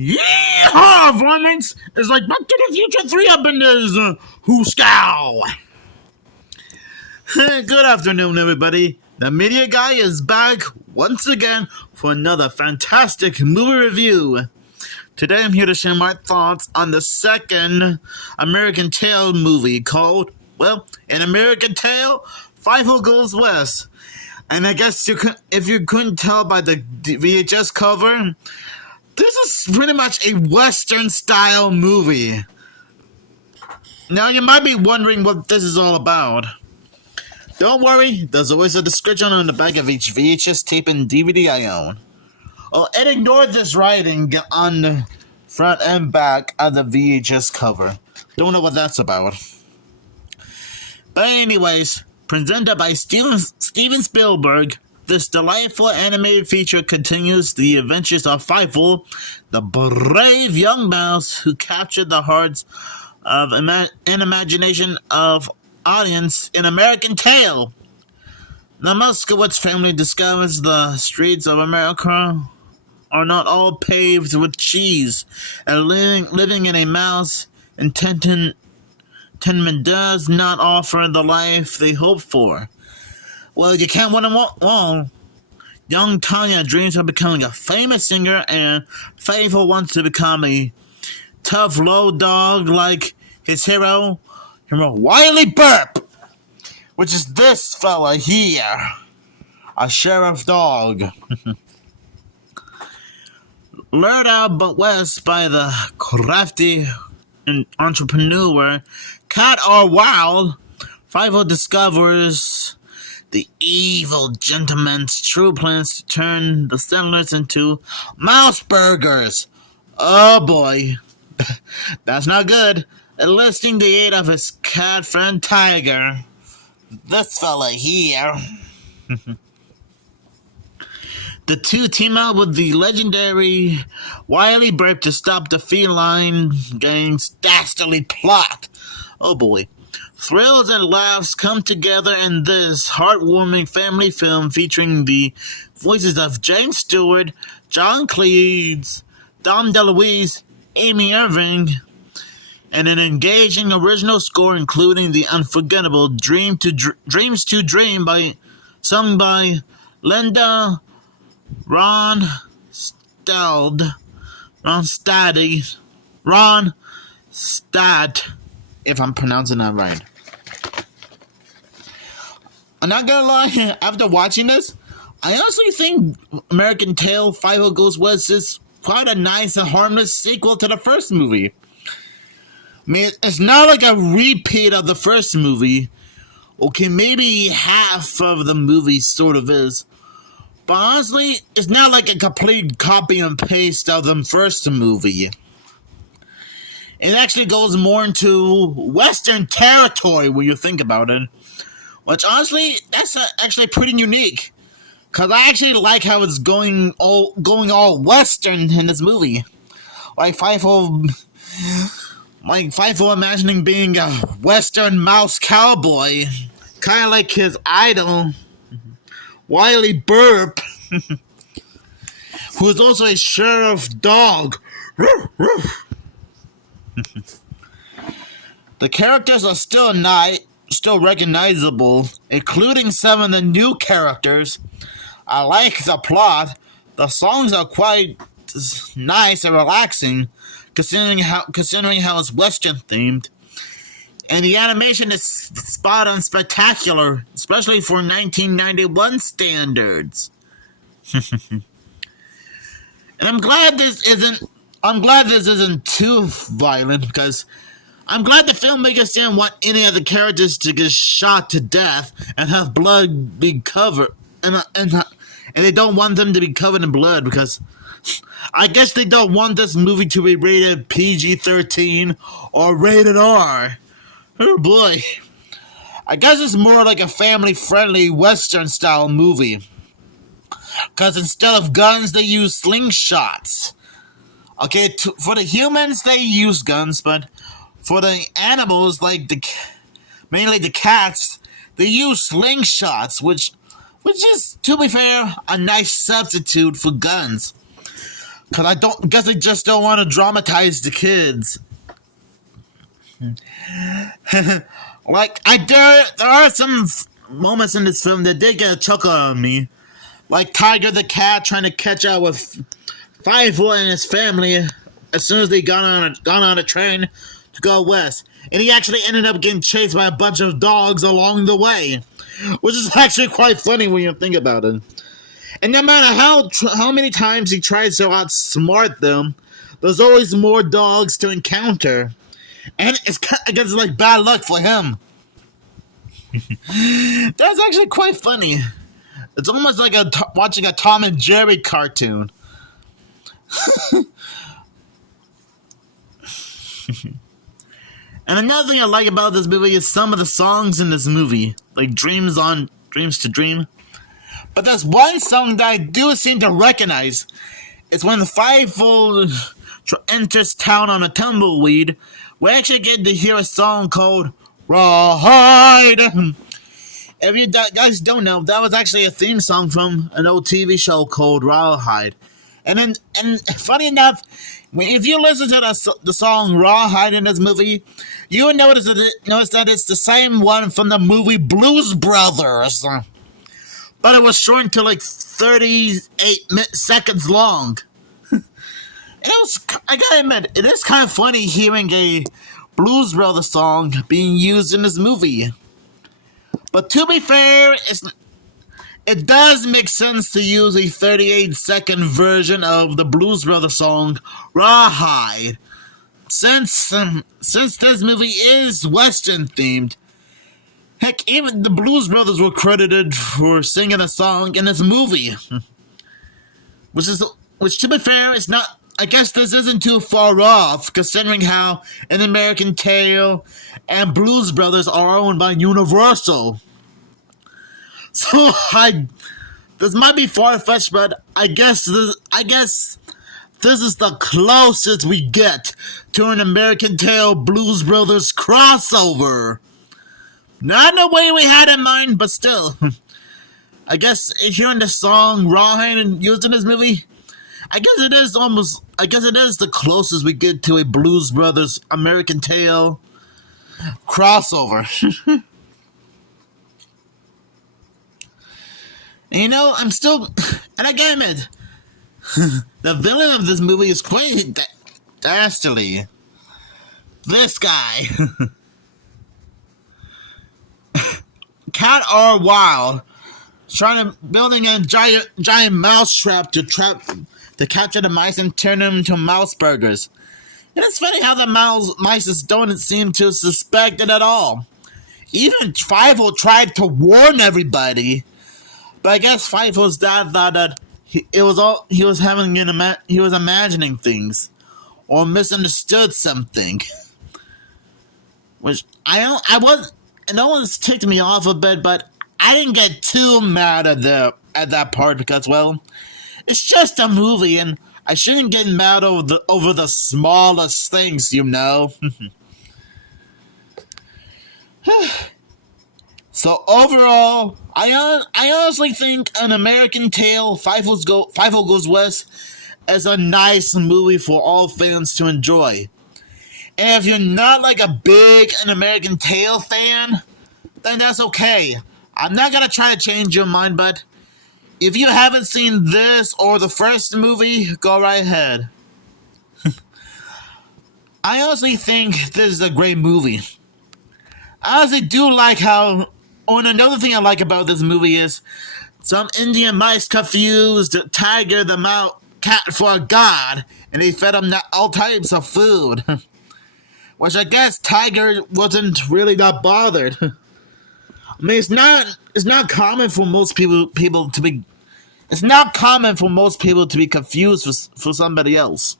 Yeehaw, varmints! It's like Back to the Future 3 up in this Hooskow. Good afternoon, everybody. The Media Guy is back once again for another fantastic movie review. Today I'm here to share my thoughts on the second American Tail movie called, well, An American Tail, Fievel Goes West. And I guess if you couldn't tell by the VHS cover, this is pretty much a Western-style movie. Now, you might be wondering what this is all about. Don't worry, there's always a description on the back of each VHS tape and DVD I own. Oh, and ignore this writing on the front and back of the VHS cover. Don't know what that's about. But anyways, presented by Steven Spielberg, this delightful animated feature continues the adventures of Fievel, the brave young mouse who captured the hearts of and imagination of audience in American Tail. The Moskowitz family discovers the streets of America are not all paved with cheese, and living in a mouse tenement does not offer the life they hope for. Well, you can't win them all. Young Tanya dreams of becoming a famous singer, and Fievel wants to become a tough, low dog like his hero Wiley Burp, which is this fella here, a sheriff dog. Lured out but west by the crafty entrepreneur Cat or Wild, Fievel discovers the evil gentleman's true plans to turn the settlers into mouse burgers. Oh boy, that's not good. Enlisting the aid of his cat friend Tiger, this fella here. The two team up with the legendary Wiley Burp to stop the feline gang's dastardly plot. Oh boy. Thrills and laughs come together in this heartwarming family film featuring the voices of James Stewart, John Cleese, Dom DeLuise, Amy Irving, and an engaging original score including the unforgettable Dreams to Dream sung by Linda Ronstadt, if I'm pronouncing that right. I'm not gonna lie, after watching this, I honestly think American Tail Fievel Goes West is quite a nice and harmless sequel to the first movie. I mean, it's not like a repeat of the first movie. Okay, maybe half of the movie sort of is. But honestly, it's not like a complete copy and paste of the first movie. It actually goes more into Western territory when you think about it. Which, honestly, that's actually pretty unique. Because I actually like how it's going all Western in this movie. Like Fievel imagining being a Western mouse cowboy. Kind of like his idol, Wiley Burp, who is also a sheriff dog. The characters are still recognizable, including some of the new characters. I like the plot. The songs are quite nice and relaxing, considering how it's Western themed. And the animation is spot on spectacular, especially for 1991 standards. And I'm glad this isn't too violent, because I'm glad the filmmakers didn't want any of the characters to get shot to death and have blood be covered, and they don't want them to be covered in blood, because I guess they don't want this movie to be rated PG-13 or rated R. Oh boy. I guess it's more like a family-friendly Western-style movie, because instead of guns, they use slingshots. Okay, for the humans, they use guns, but for the animals, like mainly the cats, they use slingshots, which is, to be fair, a nice substitute for guns. Because I guess they just don't want to dramatize the kids. There are some moments in this film that did get a chuckle out of me. Like Tiger the cat trying to catch up with Fievel and his family as soon as they got on a train to go west. And he actually ended up getting chased by a bunch of dogs along the way. Which is actually quite funny when you think about it. And no matter how many times he tries to outsmart them, there's always more dogs to encounter. And I guess it's like bad luck for him. That's actually quite funny. It's almost like watching a Tom and Jerry cartoon. And another thing I like about this movie is some of the songs in this movie, like Dreams to Dream. But there's one song that I do seem to recognize. It's when the Fievel enters town on a tumbleweed. We actually get to hear a song called Rawhide. If you guys don't know, that was actually a theme song from an old TV show called Rawhide. And funny enough, if you listen to the song Rawhide in this movie, you will notice that it's the same one from the movie Blues Brothers. But it was shortened to like 38 seconds long. I gotta admit, it is kind of funny hearing a Blues Brothers song being used in this movie. But to be fair, it does make sense to use a 38-second version of the Blues Brothers song Rawhide. Since this movie is Western themed, heck, even the Blues Brothers were credited for singing a song in this movie. Which to be fair, is not. I guess this isn't too far off, considering how An American Tail and Blues Brothers are owned by Universal. So this might be far-fetched, but I guess this is the closest we get to an American Tail Blues Brothers crossover. Not in the way we had in mind, but still. I guess hearing the song Rawhide used in this movie, I guess it is the closest we get to a Blues Brothers American Tail crossover. And and I gotta admit, the villain of this movie is quite dastardly. This guy. Cat R. Wild building a giant mouse trap to capture the mice and turn them into mouse burgers. And it's funny how the mice don't seem to suspect it at all. Even Fievel tried to warn everybody, but I guess Fievel's dad thought that he was imagining things or misunderstood something. Which it almost ticked me off a bit, but I didn't get too mad at that part because, well, it's just a movie and I shouldn't get mad over the smallest things, you know. So overall, I honestly think An American Tail, Fievel Goes West is a nice movie for all fans to enjoy. And if you're not like a big An American Tail fan, then that's okay. I'm not gonna try to change your mind, but if you haven't seen this or the first movie, go right ahead. I honestly think this is a great movie. I honestly do like how... and another thing I like about this movie is some Indian mice confused Tiger the cat for a god, and they fed him all types of food. Which I guess Tiger wasn't really that bothered. I mean, it's not common for most people to be... It's not common for most people to be confused for somebody else.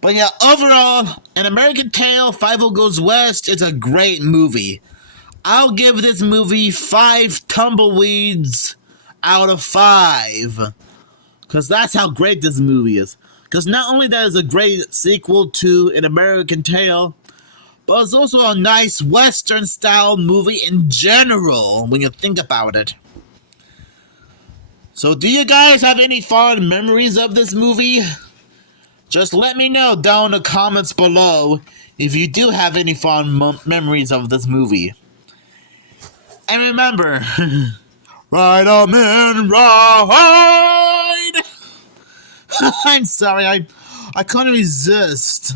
But yeah, overall, An American Tail, Fievel Goes West is a great movie. I'll give this movie 5 tumbleweeds out of 5. Because that's how great this movie is. Because not only that is a great sequel to An American Tail, but it's also a nice Western-style movie in general, when you think about it. So do you guys have any fond memories of this movie? Just let me know down in the comments below if you do have any fond memories of this movie. And remember, ride 'em in, ride! I'm sorry, I couldn't resist.